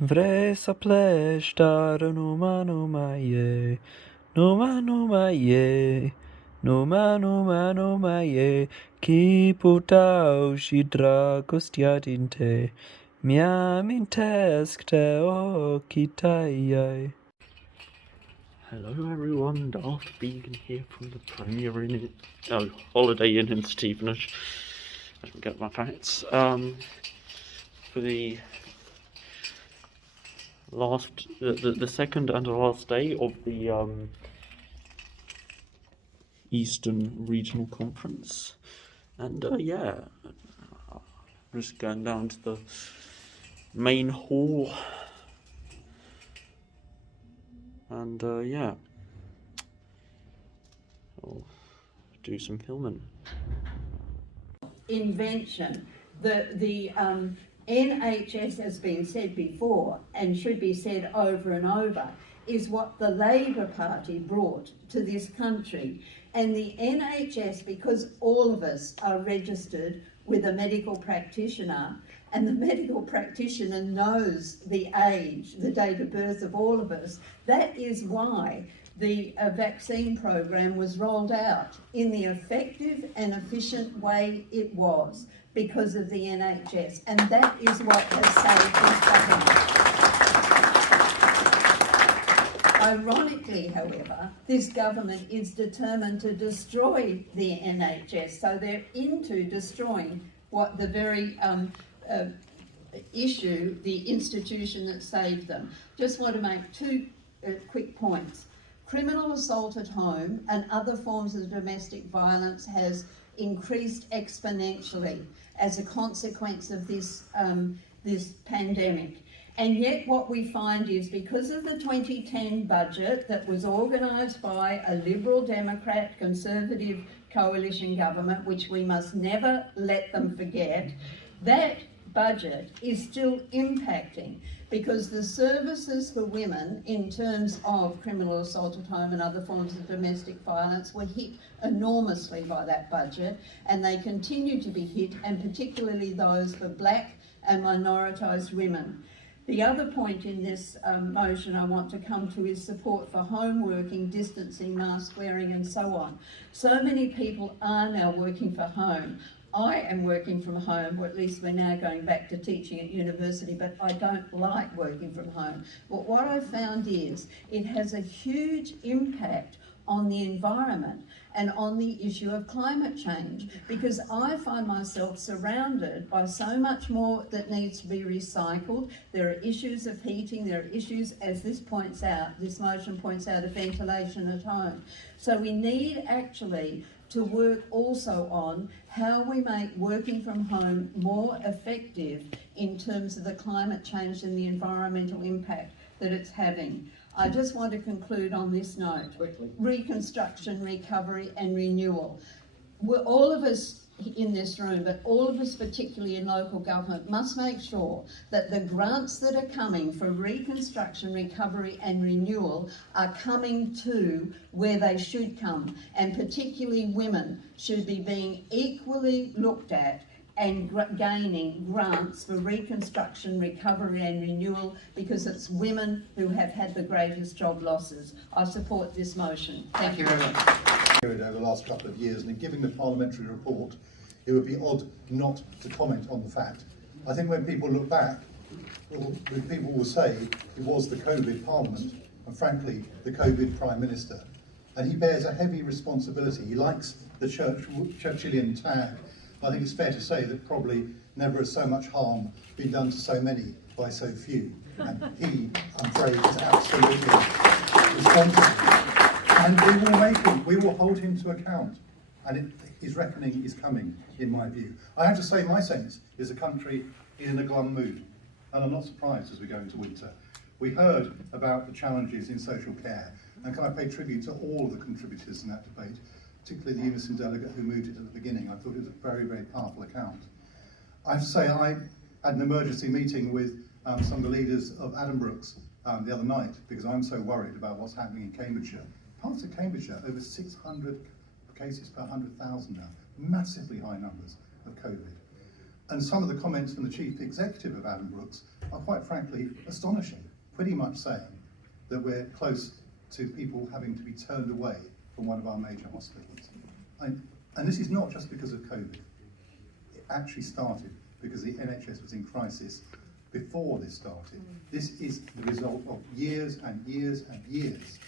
Vresa pleshtar numa ye, numa ye, numa ye, ki putau shidra kostiatinte, miamintesk te o kitaye. Hello everyone, Darth Vegan here from the Premier Inn, Holiday Inn in Stevenage. I didn't get my facts. For the the second and last day of the Eastern Regional Conference, and just going down to the main hall, and I'll do some filming. Invention. The NHS has been said before and should be said over and over, is what the Labor Party brought to this country. And the NHS, because all of us are registered with a medical practitioner, and the medical practitioner knows the age, the date of birth of all of us, that is why the vaccine program was rolled out in the effective and efficient way it was, because of the NHS, and that is what has saved this government. Ironically, however, this government is determined to destroy the NHS, so they're into destroying what the very the institution that saved them. Just want to make two quick points. Criminal assault at home and other forms of domestic violence has increased exponentially as a consequence of this pandemic. And yet what we find is, because of the 2010 budget that was organised by a Liberal Democrat Conservative coalition government, which we must never let them forget, that budget is still impacting, because the services for women in terms of criminal assault at home and other forms of domestic violence were hit enormously by that budget, and they continue to be hit, and particularly those for black and minoritised women. The other point in this motion I want to come to is support for home working, distancing, mask wearing and so on. So many people are now working from home. I am working from home, or at least we're now going back to teaching at university, but I don't like working from home. But what I've found is it has a huge impact on the environment and on the issue of climate change, because I find myself surrounded by so much more that needs to be recycled. There are issues of heating, there are issues, as this motion points out, of ventilation at home. So we need actually to work also on how we make working from home more effective in terms of the climate change and the environmental impact that it's having. I just want to conclude on this note. Quickly. Reconstruction, recovery and renewal. All of us in this room, but all of us particularly in local government, must make sure that the grants that are coming for reconstruction, recovery and renewal are coming to where they should come, and particularly women should be being equally looked at and gaining grants for reconstruction, recovery and renewal, because it's women who have had the greatest job losses. I support this motion. Thank you very much. Over the last couple of years, and in giving the parliamentary report, it would be odd not to comment on the fact. I think when people look back, people will say it was the COVID Parliament, and frankly, the COVID Prime Minister. And he bears a heavy responsibility. He likes the Churchillian tag. I think it's fair to say that probably never has so much harm been done to so many by so few. And he, I'm afraid, is absolutely responsible. And we will hold him to account. And his reckoning is coming, in my view. I have to say, my sense is the country is in a glum mood. And I'm not surprised as we go into winter. We heard about the challenges in social care. And can I pay tribute to all of the contributors in that debate, particularly the Unison delegate who moved it at the beginning. I thought it was a very, very powerful account. I have to say, I had an emergency meeting with some of the leaders of Addenbrooke's the other night, because I'm so worried about what's happening in Cambridgeshire. Parts of Cambridgeshire, over 600 cases per 100,000 now, massively high numbers of COVID. And some of the comments from the chief executive of Addenbrooke's are quite frankly astonishing, pretty much saying that we're close to people having to be turned away from one of our major hospitals. And this is not just because of COVID. It actually started because the NHS was in crisis before this started. This is the result of years and years and years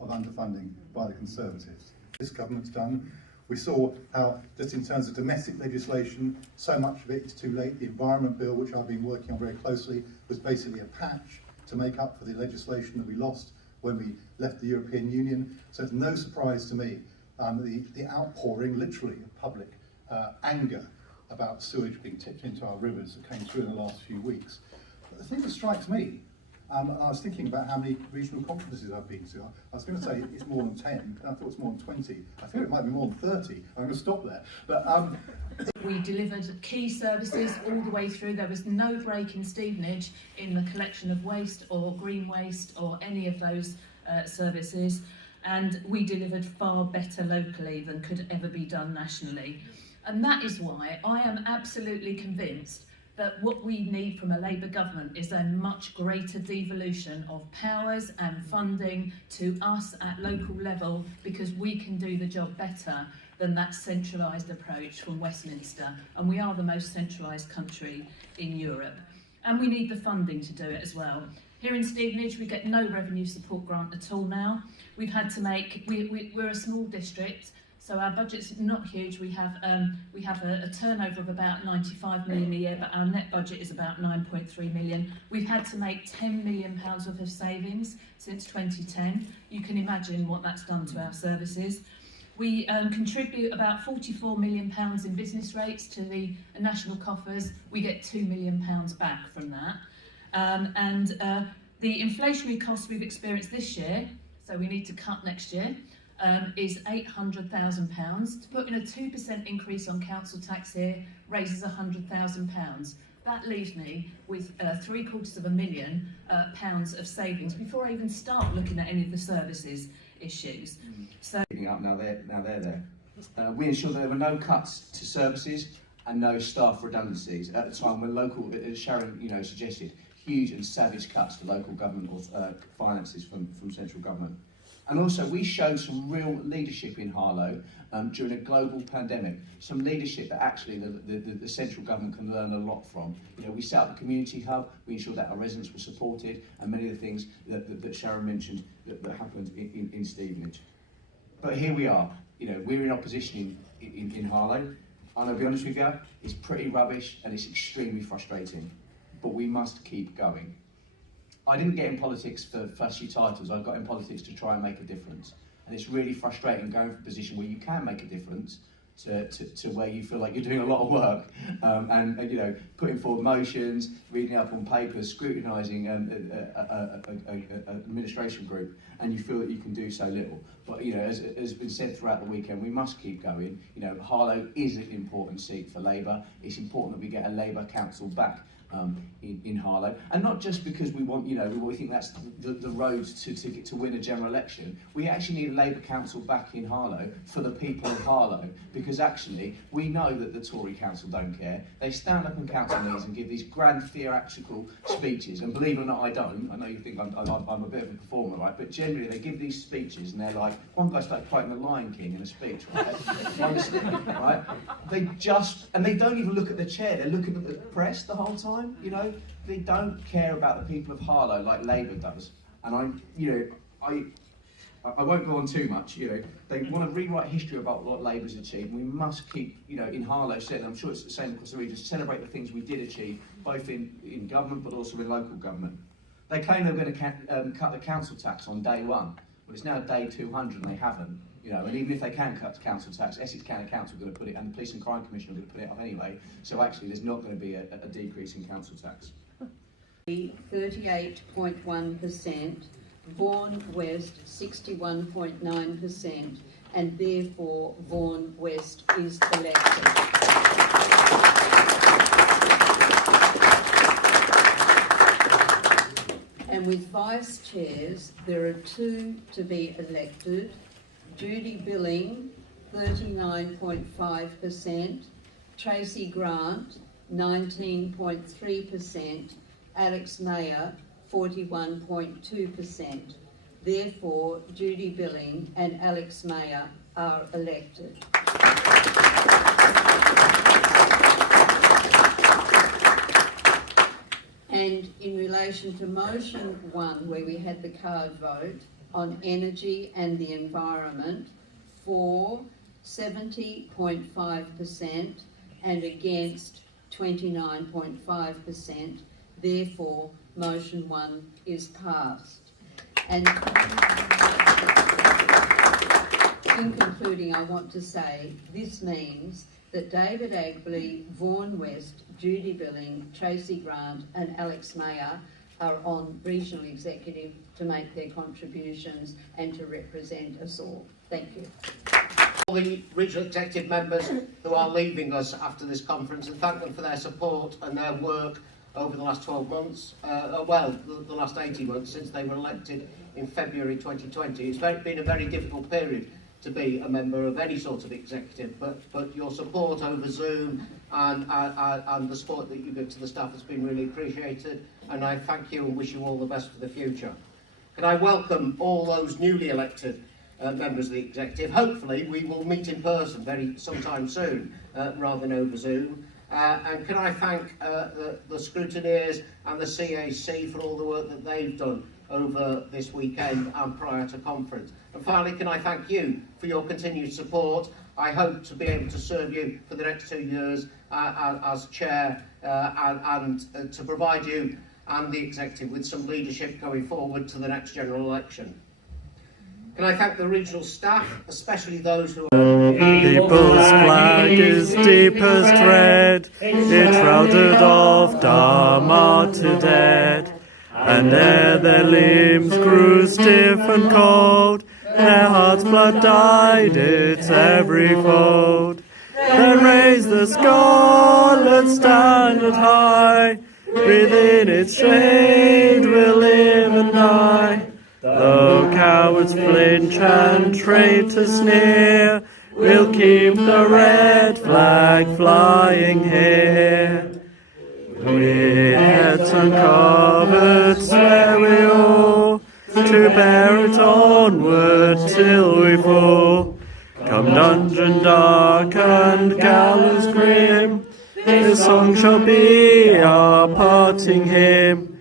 of underfunding by the Conservatives. This government's done. We saw how, just in terms of domestic legislation, so much of it is too late. The Environment Bill, which I've been working on very closely, was basically a patch to make up for the legislation that we lost when we left the European Union. So it's no surprise to me the outpouring, literally, of public anger about sewage being tipped into our rivers that came through in the last few weeks. But the thing that strikes me, and I was thinking about how many regional conferences I've been to. I was going to say it's more than 10, and I thought it's more than 20. I feel it might be more than 30. I'm going to stop there. But we delivered key services all the way through. There was no break in Stevenage in the collection of waste or green waste or any of those services. And we delivered far better locally than could ever be done nationally. And that is why I am absolutely convinced that what we need from a Labour government is a much greater devolution of powers and funding to us at local level, because we can do the job better than that centralised approach from Westminster. And we are the most centralised country in Europe. And we need the funding to do it as well. Here in Stevenage, we get no revenue support grant at all now. We've had to make, we're a small district, so our budget's not huge. We have a turnover of about 95 million a year, but our net budget is about 9.3 million. We've had to make £10 million worth of savings since 2010. You can imagine what that's done to our services. We contribute about £44 million in business rates to the national coffers. We get £2 million back from that. The inflationary costs we've experienced this year, so we need to cut next year, is £800,000. To put in a 2% increase on council tax here raises £100,000. That leaves me with £750,000 of savings before I even start looking at any of the services issues. So now they're there. We ensured there were no cuts to services and no staff redundancies at the time when local, as Sharon suggested, huge and savage cuts to local government finances from central government. And also, we showed some real leadership in Harlow during a global pandemic. Some leadership that actually the central government can learn a lot from. We set up a community hub. We ensured that our residents were supported, and many of the things that Sharon mentioned that happened in Stevenage. But here we are. We're in opposition in Harlow. I'm going to be honest with you. It's pretty rubbish and it's extremely frustrating. But we must keep going. I didn't get in politics for flashy titles. I got in politics to try and make a difference. And it's really frustrating going from a position where you can make a difference to where you feel like you're doing a lot of work and putting forward motions, reading up on papers, scrutinising an administration group, and you feel that you can do so little. But as has been said throughout the weekend, we must keep going. Harlow is an important seat for Labour. It's important that we get a Labour council back in Harlow, and not just because we want, we think that's the road to win a general election. We actually need a Labour council back in Harlow for the people of Harlow, because actually we know that the Tory council don't care. They stand up in council meetings and give these grand theatrical speeches, and believe it or not, I don't. I know you think I'm a bit of a performer, right? But generally they give these speeches and they're like, one guy started quoting the Lion King in a speech, right? Honestly, right? They don't even look at the chair. They're looking at the press the whole time. They don't care about the people of Harlow like Labour does. And I won't go on too much. They want to rewrite history about what Labour's achieved. We must keep, in Harlow, and I'm sure it's the same across the region, celebrate the things we did achieve, both in government but also in local government. They claim they were going to cut the council tax on day one. Well, it's now day 200 and they haven't. And even if they can cut council tax, Essex County Council are going to put it, and the Police and Crime Commission are going to put it up anyway. So actually, there's not going to be a decrease in council tax. 38.1%, Vaughan West 61.9%, and therefore Vaughan West is elected. And with vice chairs, there are 2 to be elected. Judy Billing, 39.5%, Tracy Grant, 19.3%, Alex Mayer 41.2%. Therefore, Judy Billing and Alex Mayer are elected. And in relation to motion 1, where we had the card vote on energy and the environment, for 70.5% and against 29.5%. Therefore, motion 1 is passed. And in concluding, I want to say this means that David Agbley, Vaughan West, Judy Billing, Tracy Grant and Alex Mayer are on regional executive to make their contributions and to represent us all. Thank you. All the regional executive members who are leaving us after this conference, and thank them for their support and their work over the last 12 months, the last 18 months since they were elected in February 2020. It's been a very difficult period to be a member of any sort of executive, but your support over Zoom and the support that you give to the staff has been really appreciated, and I thank you and wish you all the best for the future. Can I welcome all those newly elected members of the executive. Hopefully we will meet in person sometime soon, rather than over Zoom. And can I thank the scrutineers and the CAC for all the work that they've done over this weekend and prior to conference. And finally, can I thank you for your continued support. I hope to be able to serve you for the next 2 years as chair and to provide you and the executive with some leadership going forward to the next general election. Can I thank the regional staff, especially those who are... People's flag is deepest red, it shrouded of Dharma to dead, and ere their limbs grew stiff and cold, their heart's blood dyed its every fold. Then raised the scarlet standard high, within its shade we'll live and die. Though cowards flinch and traitors sneer, we'll keep the red flag flying here. With heads uncovered swear we all, to bear it onward till we fall. Come dungeon dark and gallows grim, this song shall be our parting hymn.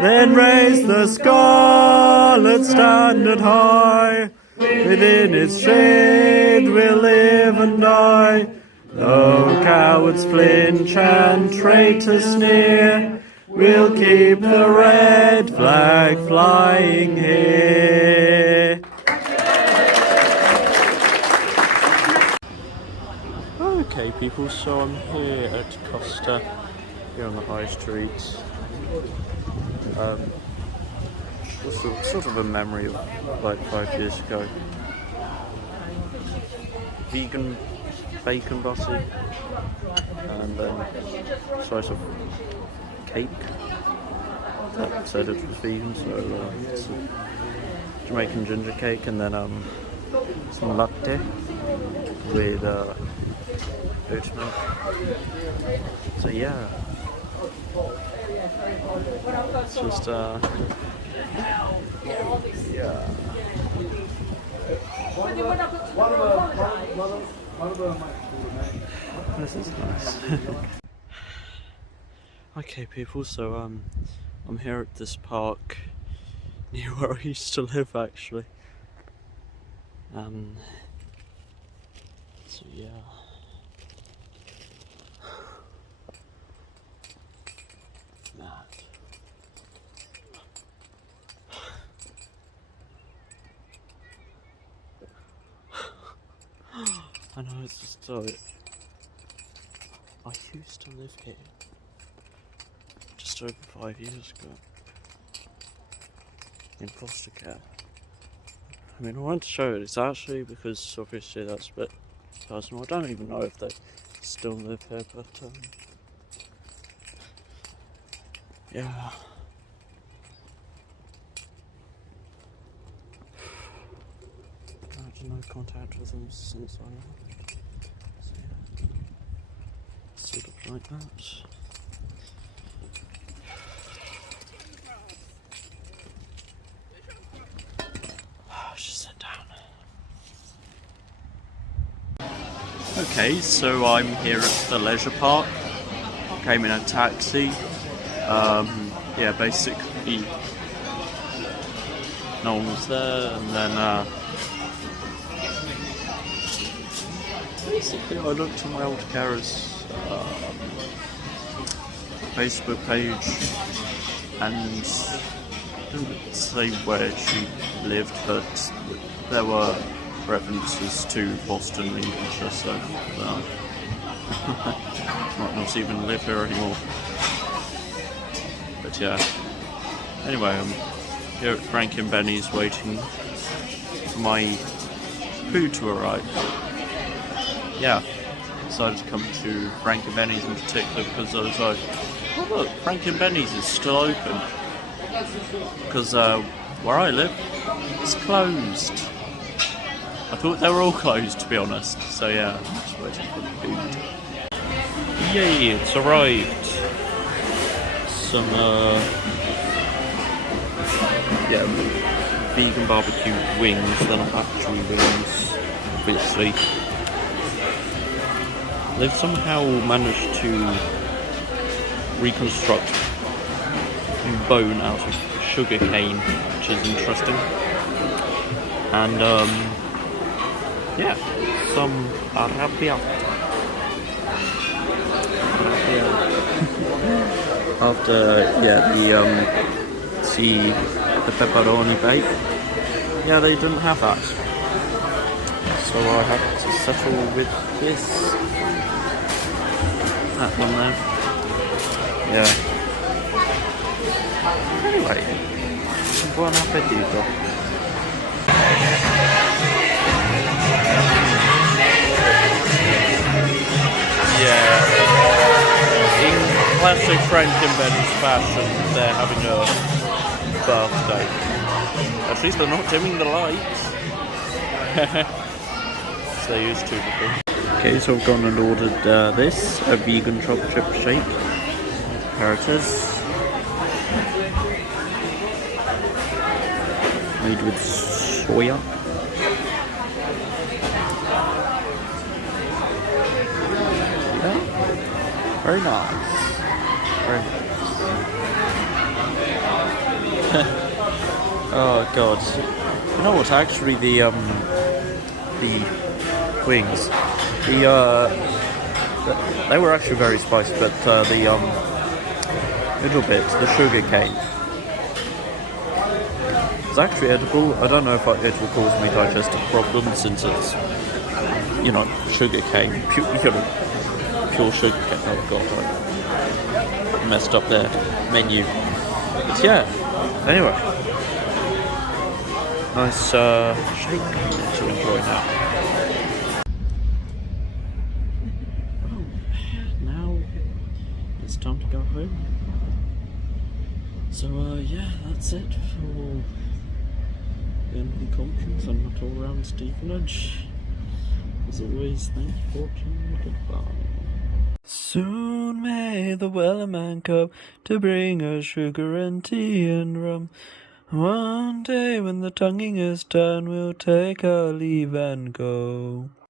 Then raise the scarlet standard high, within its shade we'll live and die. Though cowards flinch and traitors sneer, we'll keep the red flag flying here. Okay people, so I'm here at Costa, here on the High Street. Sort of a memory of like 5 years ago. Vegan bacon butty, and then a slice of cake that said it was vegan, so it's a Jamaican ginger cake, and then some latte with oat milk. So yeah. It's just, yeah. This is nice. Okay people, so I'm here at this park near where I used to live actually. So yeah. I know, it's just so... I used to live here just over 5 years ago in foster care. I mean, I wanted to show it. It's actually because obviously that's a bit personal. I don't even know if they still live here, but yeah. I had no contact with them since I left. So yeah. Sort of like that. Just sit down. Okay, so I'm here at the leisure park. Came in a taxi. Yeah, basically no one was there, and then basically I looked at my old carer's Facebook page and didn't say where she lived, but there were references to Boston, Lincolnshire, so might not even live here anymore. But yeah, anyway, I'm here at Frank and Benny's waiting for my food to arrive. Yeah, decided to come to Frank and Benny's in particular because I was like, oh look, Frank and Benny's is still open. Because where I live, it's closed. I thought they were all closed, to be honest. So yeah, I'm just waiting for the food. Yay, it's arrived. Some yeah, vegan barbecue wings. They're not actually wings, obviously. They've somehow managed to reconstruct bone out of sugar cane, which is interesting. And yeah, some arrabbiata. After yeah, the pepperoni bake, yeah, they didn't have that, so I had to settle with this. That one there. Yeah. Anyway, buon appetito. Yeah. In classic Frank and Benny's fashion, they're having a birthday. At least they're not dimming the lights. As they used to before. Okay, so I've gone and ordered this, a vegan chocolate chip shake. There it is. Made with soya. Yeah, very nice. Very nice. Oh god. You know what, actually the wings, they were actually very spicy, but the little bit, the sugar cane, it's actually edible. I don't know if it will cause me digestive problems since it's, you know, sugar cane, pure sugar cane. Oh god, I messed up their menu. But yeah, anyway, nice shake to enjoy now. It's time to go home. So yeah, that's it for the end of the conference. I'm not all around Stevenage. As always, thank you for watching. Goodbye. Soon may the wellerman come to bring us sugar and tea and rum. One day when the tonguing is done, we'll take our leave and go.